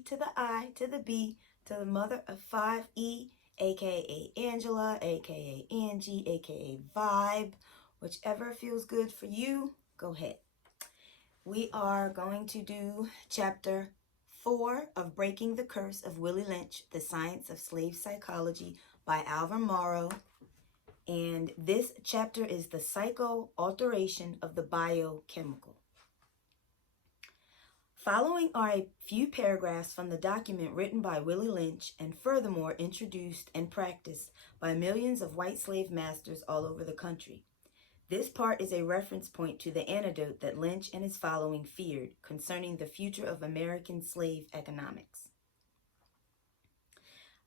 E to the I to the B to the mother of 5E, aka Angela, aka Angie, aka Vibe. Whichever feels good for you, go ahead. We are going to do chapter 4 of Breaking the Curse of Willie Lynch, The Science of Slave Psychology by Alvin Morrow. And this chapter is the Alteration of the Biochemical. Following are a few paragraphs from the document written by Willie Lynch and furthermore introduced and practiced by millions of white slave masters all over the country. This part is a reference point to the antidote that Lynch and his following feared concerning the future of American slave economics.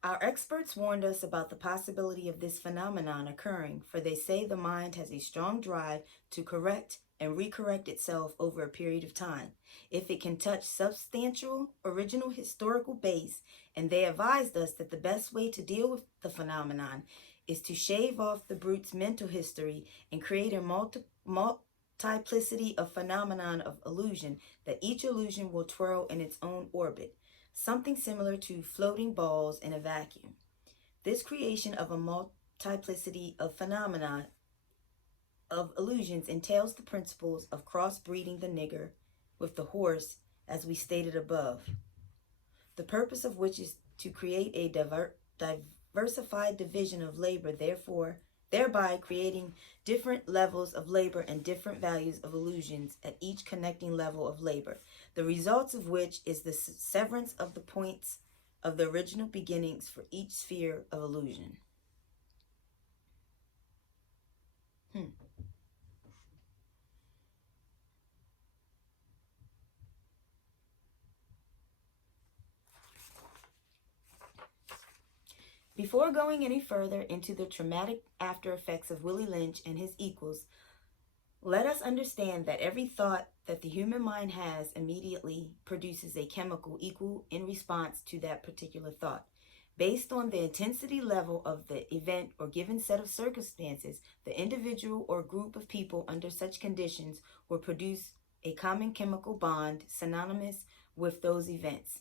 Our experts warned us about the possibility of this phenomenon occurring, for they say the mind has a strong drive to correct and recorrect itself over a period of time, if it can touch substantial, original historical base, and they advised us that the best way to deal with the phenomenon is to shave off the brute's mental history and create a multiplicity of phenomenon of illusion, that each illusion will twirl in its own orbit, something similar to floating balls in a vacuum. This creation of a multiplicity of phenomena of illusions entails the principles of crossbreeding the nigger with the horse, as we stated above, the purpose of which is to create a diversified division of labor, thereby creating different levels of labor and different values of illusions at each connecting level of labor, the results of which is the severance of the points of the original beginnings for each sphere of illusion. Before going any further into the traumatic after effects of Willie Lynch and his equals, let us understand that every thought that the human mind has immediately produces a chemical equal in response to that particular thought. Based on the intensity level of the event or given set of circumstances, the individual or group of people under such conditions will produce a common chemical bond synonymous with those events.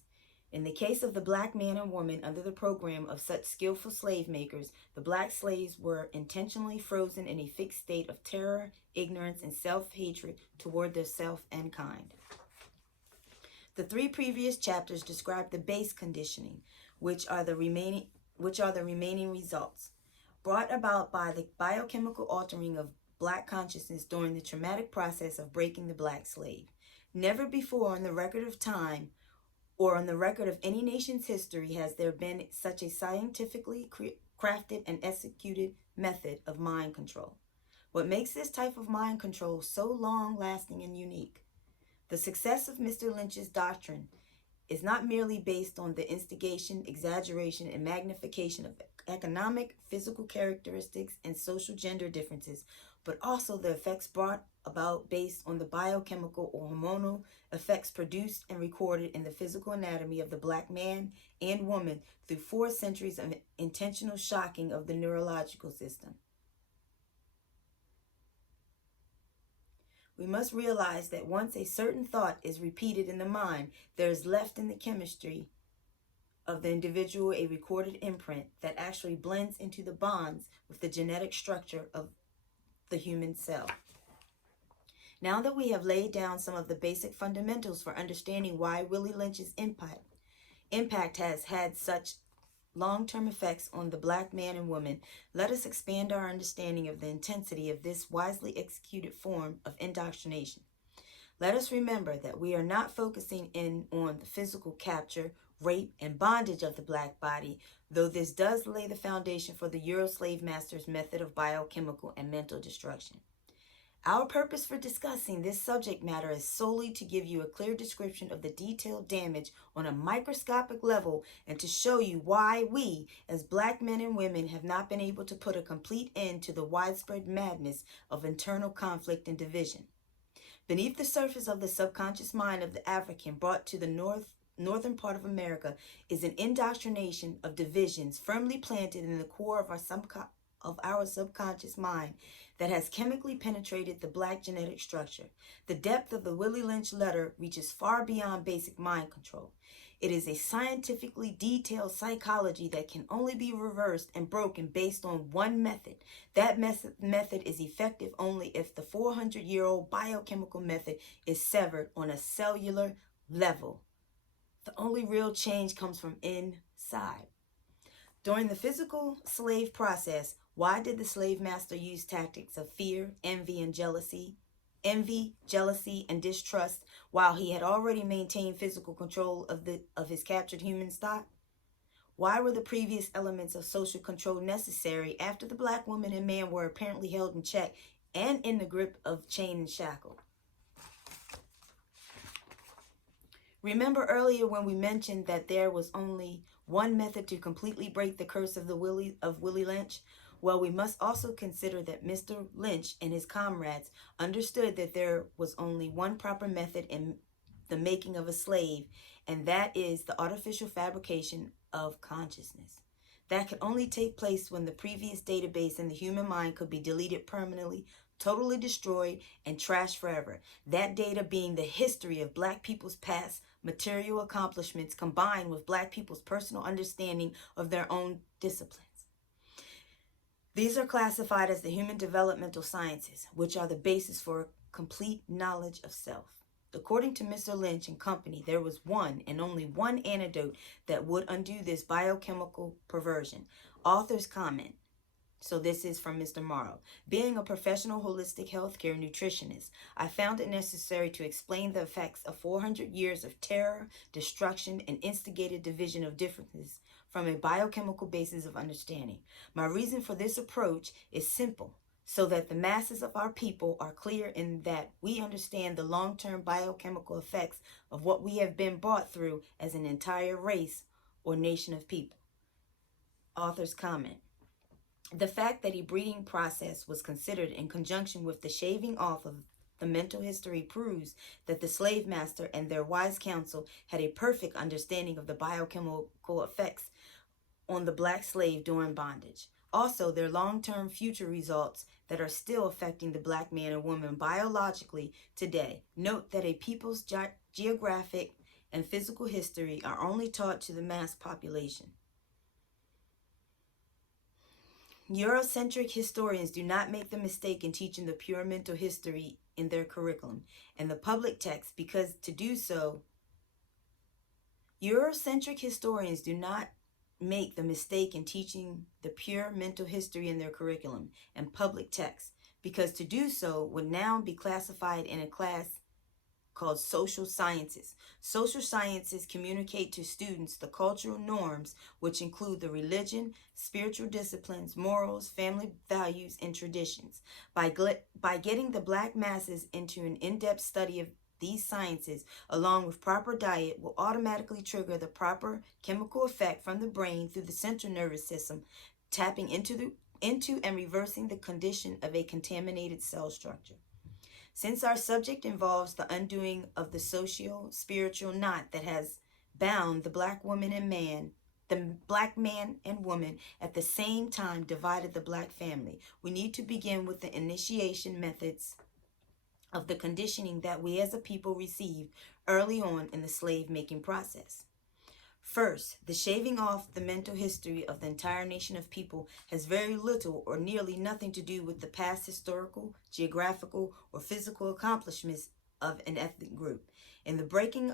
In the case of the black man and woman under the program of such skillful slave makers, the black slaves were intentionally frozen in a fixed state of terror, ignorance, and self-hatred toward their self and kind. The 3 previous chapters describe the base conditioning, which are the remaining results, brought about by the biochemical altering of black consciousness during the traumatic process of breaking the black slave. Never before on the record of time or on the record of any nation's history has there been such a scientifically crafted and executed method of mind control. What makes this type of mind control so long-lasting and unique? The success of Mr. Lynch's doctrine is not merely based on the instigation, exaggeration, and magnification of economic, physical characteristics, and social gender differences, but also the effects brought about based on the biochemical or hormonal effects produced and recorded in the physical anatomy of the black man and woman through 4 centuries of intentional shocking of the neurological system. We must realize that once a certain thought is repeated in the mind, there is left in the chemistry of the individual a recorded imprint that actually blends into the bonds with the genetic structure of the human cell. Now that we have laid down some of the basic fundamentals for understanding why Willie Lynch's impact has had such long-term effects on the black man and woman, let us expand our understanding of the intensity of this wisely executed form of indoctrination. Let us remember that we are not focusing in on the physical capture, rape, and bondage of the black body, though this does lay the foundation for the Euro slave master's method of biochemical and mental destruction. Our purpose for discussing this subject matter is solely to give you a clear description of the detailed damage on a microscopic level and to show you why we, as black men and women, have not been able to put a complete end to the widespread madness of internal conflict and division. Beneath the surface of the subconscious mind of the African brought to the northern part of America is an indoctrination of divisions firmly planted in the core of our subconscious mind that has chemically penetrated the black genetic structure. The depth of the Willie Lynch letter reaches far beyond basic mind control. It is a scientifically detailed psychology that can only be reversed and broken based on one method. That method is effective only if the 400-year-old biochemical method is severed on a cellular level. The only real change comes from inside. During the physical slave process, why did the slave master use tactics of fear, envy, jealousy, and distrust while he had already maintained physical control of his captured human stock? Why were the previous elements of social control necessary after the black woman and man were apparently held in check and in the grip of chain and shackle? Remember earlier when we mentioned that there was only one method to completely break the curse of Willie Lynch? Well, we must also consider that Mr. Lynch and his comrades understood that there was only one proper method in the making of a slave, and that is the artificial fabrication of consciousness. That could only take place when the previous database in the human mind could be deleted permanently, totally destroyed, and trashed forever. That data being the history of black people's past material accomplishments combined with black people's personal understanding of their own disciplines. These are classified as the human developmental sciences, which are the basis for complete knowledge of self. According to Mr. Lynch and company, there was one and only one antidote that would undo this biochemical perversion. Author's comment. So this is from Mr. Morrow. Being a professional holistic healthcare nutritionist, I found it necessary to explain the effects of 400 years of terror, destruction, and instigated division of differences from a biochemical basis of understanding. My reason for this approach is simple, so that the masses of our people are clear in that we understand the long-term biochemical effects of what we have been brought through as an entire race or nation of people. Author's comment. The fact that a breeding process was considered in conjunction with the shaving off of the mental history proves that the slave master and their wise counsel had a perfect understanding of the biochemical effects on the black slave during bondage. Also, their long-term future results that are still affecting the black man and woman biologically today. Note that a people's geographic and physical history are only taught to the mass population. Eurocentric historians do not make the mistake in teaching the pure mental history in their curriculum and the public text, because to do so, Eurocentric historians do not make the mistake in teaching the pure mental history in their curriculum and public text, because to do so would now be classified in a class called social sciences. Social sciences communicate to students the cultural norms, which include the religion, spiritual disciplines, morals, family values, and traditions. By getting the black masses into an in-depth study of these sciences, along with proper diet, will automatically trigger the proper chemical effect from the brain through the central nervous system, tapping into and reversing the condition of a contaminated cell structure. Since our subject involves the undoing of the socio-spiritual knot that has bound the black woman and man, the black man and woman at the same time divided the black family, we need to begin with the initiation methods of the conditioning that we as a people received early on in the slave-making process. First, the shaving off the mental history of the entire nation of people has very little or nearly nothing to do with the past historical, geographical, or physical accomplishments of an ethnic group. In breaking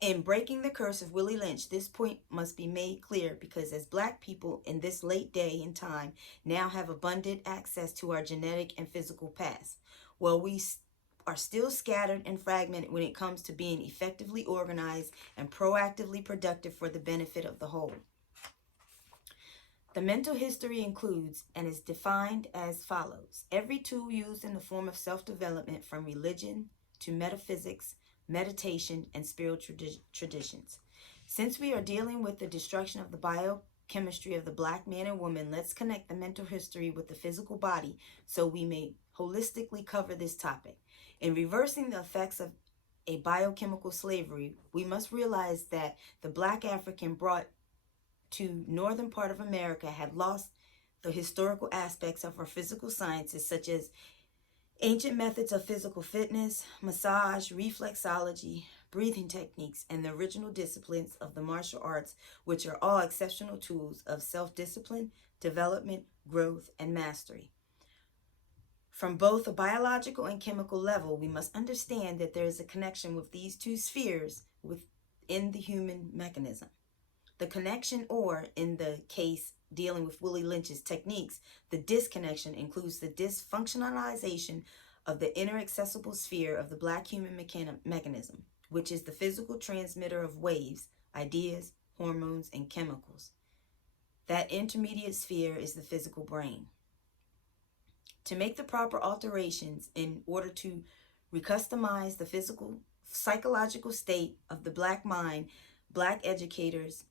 the curse of Willie Lynch, this point must be made clear, because as black people in this late day and time now have abundant access to our genetic and physical past, well, we are still scattered and fragmented when it comes to being effectively organized and proactively productive for the benefit of the whole. The mental history includes and is defined as follows: every tool used in the form of self-development, from religion to metaphysics, meditation, and spiritual traditions. Since we are dealing with the destruction of the biochemistry of the black man and woman, let's connect the mental history with the physical body so we may holistically cover this topic. In reversing the effects of a biochemical slavery, we must realize that the black African brought to northern part of America had lost the historical aspects of our physical sciences, such as ancient methods of physical fitness, massage, reflexology, breathing techniques, and the original disciplines of the martial arts, which are all exceptional tools of self-discipline, development, growth, and mastery. From both a biological and chemical level, we must understand that there is a connection with these two spheres within the human mechanism. The connection, or in the case dealing with Willie Lynch's techniques, the disconnection, includes the dysfunctionalization of the inner accessible sphere of the black human mechanism, which is the physical transmitter of waves, ideas, hormones, and chemicals. That intermediate sphere is the physical brain. To make the proper alterations in order to recustomize the physical, psychological state of the black mind, black educators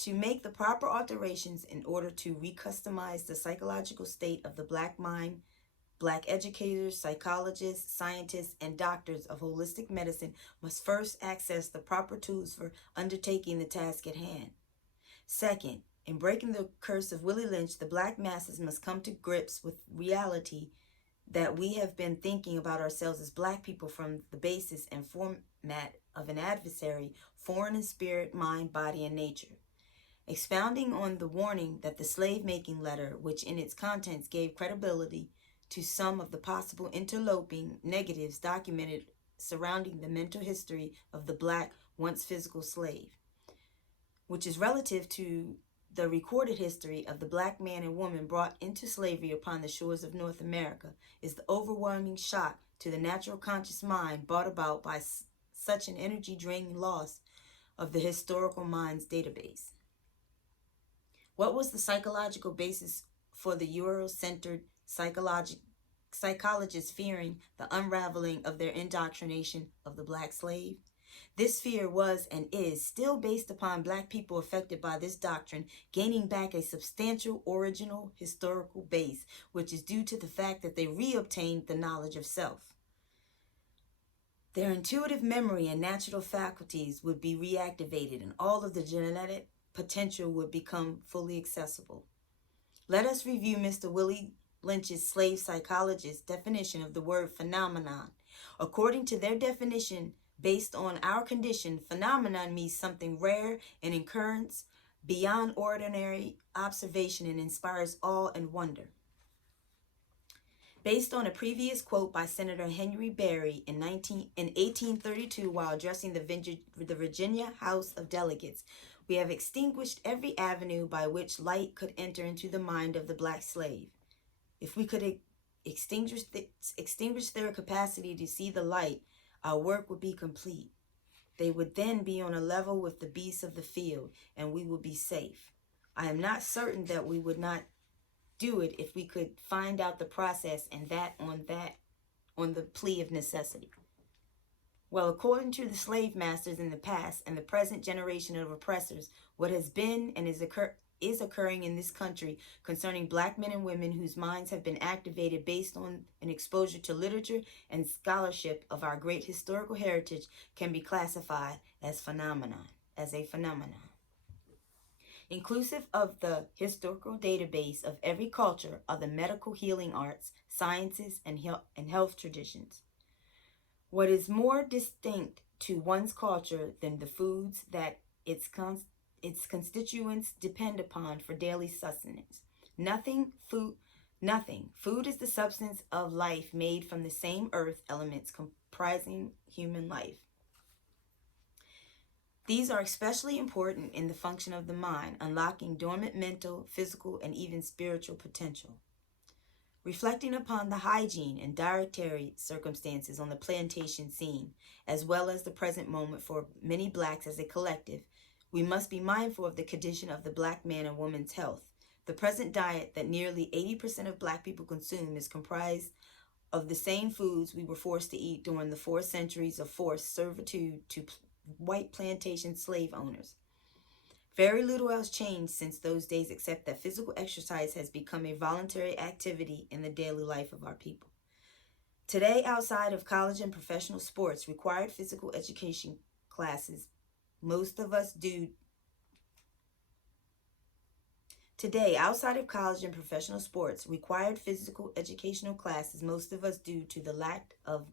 To make the proper alterations in order to recustomize the psychological state of the black mind, black educators, psychologists, scientists, and doctors of holistic medicine must first access the proper tools for undertaking the task at hand. Second, in breaking the curse of Willie Lynch, the black masses must come to grips with reality that we have been thinking about ourselves as black people from the basis and format of an adversary, foreign in spirit, mind, body, and nature. Expounding on the warning that the slave-making letter, which in its contents gave credibility to some of the possible interloping negatives documented surrounding the mental history of the black once physical slave, which is relative to the recorded history of the black man and woman brought into slavery upon the shores of North America, is the overwhelming shock to the natural conscious mind brought about by such an energy-draining loss of the historical mind's database. What was the psychological basis for the Euro-centered psychologists fearing the unraveling of their indoctrination of the black slave? This fear was and is still based upon black people affected by this doctrine gaining back a substantial original historical base, which is due to the fact that they reobtained the knowledge of self. Their intuitive memory and natural faculties would be reactivated, and all of the genetic potential would become fully accessible. Let us review Mr. Willie Lynch's slave psychologist's definition of the word phenomenon. According to their definition, based on our condition, phenomenon means something rare and occurrence beyond ordinary observation and inspires awe and wonder. Based on a previous quote by Senator Henry Berry in 1832 while addressing the Virginia House of Delegates, we have extinguished every avenue by which light could enter into the mind of the black slave. If we could extinguish their capacity to see the light, our work would be complete. They would then be on a level with the beasts of the field, and we would be safe. I am not certain that we would not do it if we could find out the process, and that on the plea of necessity. Well, according to the slave masters in the past and the present generation of oppressors, what has been and is occurring in this country concerning black men and women whose minds have been activated based on an exposure to literature and scholarship of our great historical heritage can be classified as a phenomenon. Inclusive of the historical database of every culture are the medical healing arts, sciences, and health traditions. What is more distinct to one's culture than the foods that its constituents depend upon for daily sustenance? Nothing. Food is the substance of life made from the same earth elements comprising human life. These are especially important in the function of the mind, unlocking dormant mental, physical, and even spiritual potential. Reflecting upon the hygiene and dietary circumstances on the plantation scene, as well as the present moment for many blacks as a collective, we must be mindful of the condition of the black man and woman's health. The present diet that nearly 80% of black people consume is comprised of the same foods we were forced to eat during the 4 centuries of forced servitude to white plantation slave owners. Very little else changed since those days except that physical exercise has become a voluntary activity in the daily life of our people. Today, outside of college and professional sports, required physical education classes, most of us do to the lack of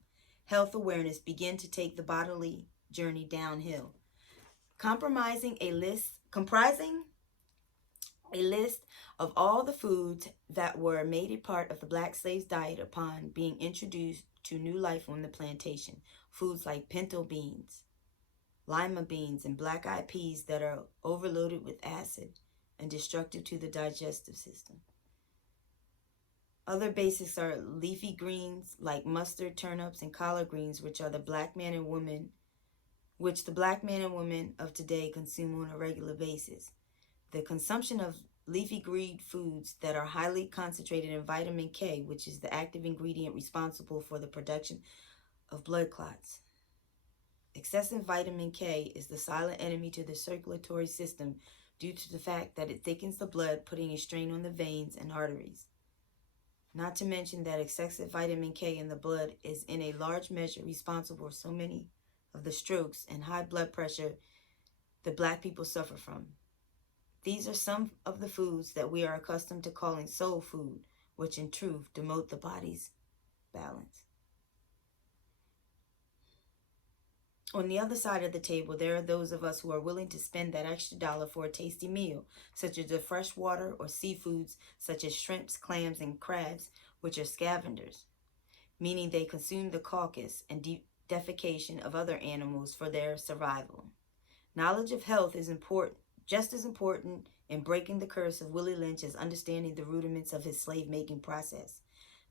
health awareness begin to take the bodily journey downhill. Comprising a list of all the foods that were made a part of the black slave's diet upon being introduced to new life on the plantation. Foods like pinto beans, lima beans, and black-eyed peas that are overloaded with acid and destructive to the digestive system. Other basics are leafy greens like mustard, turnips, and collard greens, which the black man and woman of today consume on a regular basis. The consumption of leafy green foods that are highly concentrated in vitamin K, which is the active ingredient responsible for the production of blood clots. Excessive vitamin K is the silent enemy to the circulatory system due to the fact that it thickens the blood, putting a strain on the veins and arteries. Not to mention that excessive vitamin K in the blood is in a large measure responsible for so many of the strokes and high blood pressure that black people suffer from. These are some of the foods that we are accustomed to calling soul food, which in truth demote the body's balance. On the other side of the table, there are those of us who are willing to spend that extra dollar for a tasty meal, such as the fresh water or seafoods such as shrimps, clams, and crabs, which are scavengers, meaning they consume the carcass and defecation of other animals for their survival. Knowledge of health is just as important in breaking the curse of Willie Lynch as understanding the rudiments of his slave-making process.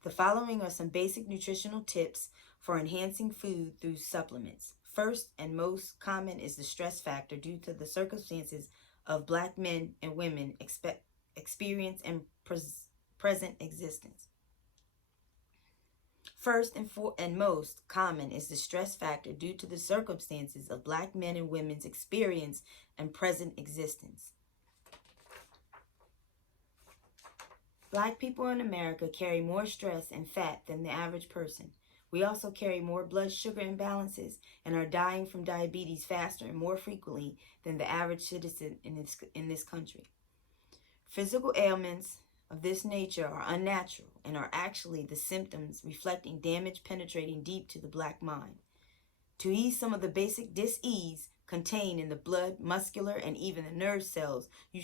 The following are some basic nutritional tips for enhancing food through supplements. First and most common is the stress factor due to the circumstances of black men and women experience and present existence. First and most common is the stress factor due to the circumstances of black men and women's experience and present existence. Black people in America carry more stress and fat than the average person. We also carry more blood sugar imbalances and are dying from diabetes faster and more frequently than the average citizen in this country. Physical ailments of this nature are unnatural and are actually the symptoms reflecting damage penetrating deep to the black mind. To ease some of the basic dis-ease contained in the blood, muscular, and even the nerve cells, you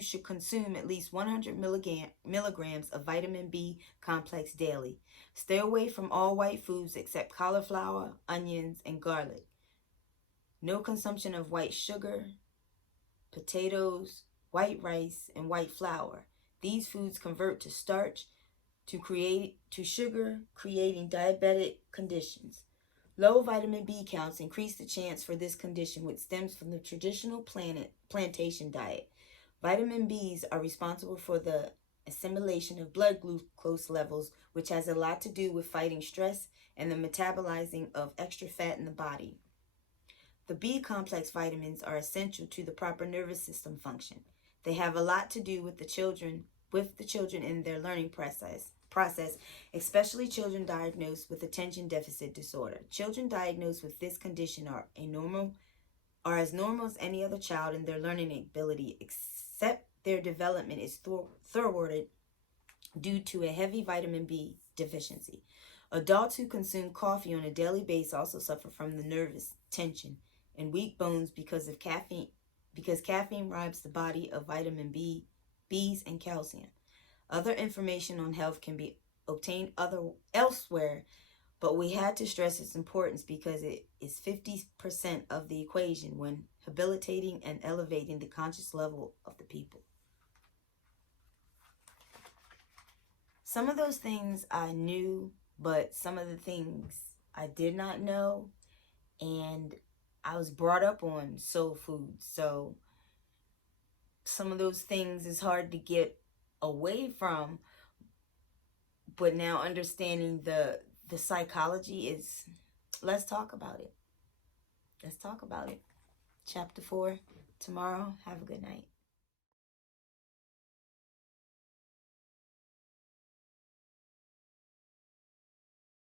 should consume at least 100 milligrams of vitamin B complex daily. Stay away from all white foods except cauliflower, onions, and garlic. No consumption of white sugar, potatoes, white rice, and white flour. These foods convert to starch to sugar, creating diabetic conditions. Low vitamin B counts increase the chance for this condition, which stems from the traditional plantation diet. Vitamin Bs are responsible for the assimilation of blood glucose levels, which has a lot to do with fighting stress and the metabolizing of extra fat in the body. The B complex vitamins are essential to the proper nervous system function. They have a lot to do with the children in their learning process, especially children diagnosed with attention deficit disorder. Children diagnosed with this condition are as normal as any other child in their learning ability, except their development is thwarted due to a heavy vitamin B deficiency. Adults who consume coffee on a daily basis also suffer from the nervous tension and weak bones because caffeine robs the body of vitamin B, Bs, and calcium. Other information on health can be obtained elsewhere, but we had to stress its importance because it is 50% of the equation when habilitating and elevating the conscious level of the people. Some of those things I knew, but some of the things I did not know, and I was brought up on soul food, so some of those things is hard to get away from, but now understanding the psychology is, let's talk about it. Chapter 4 tomorrow. Have a good night.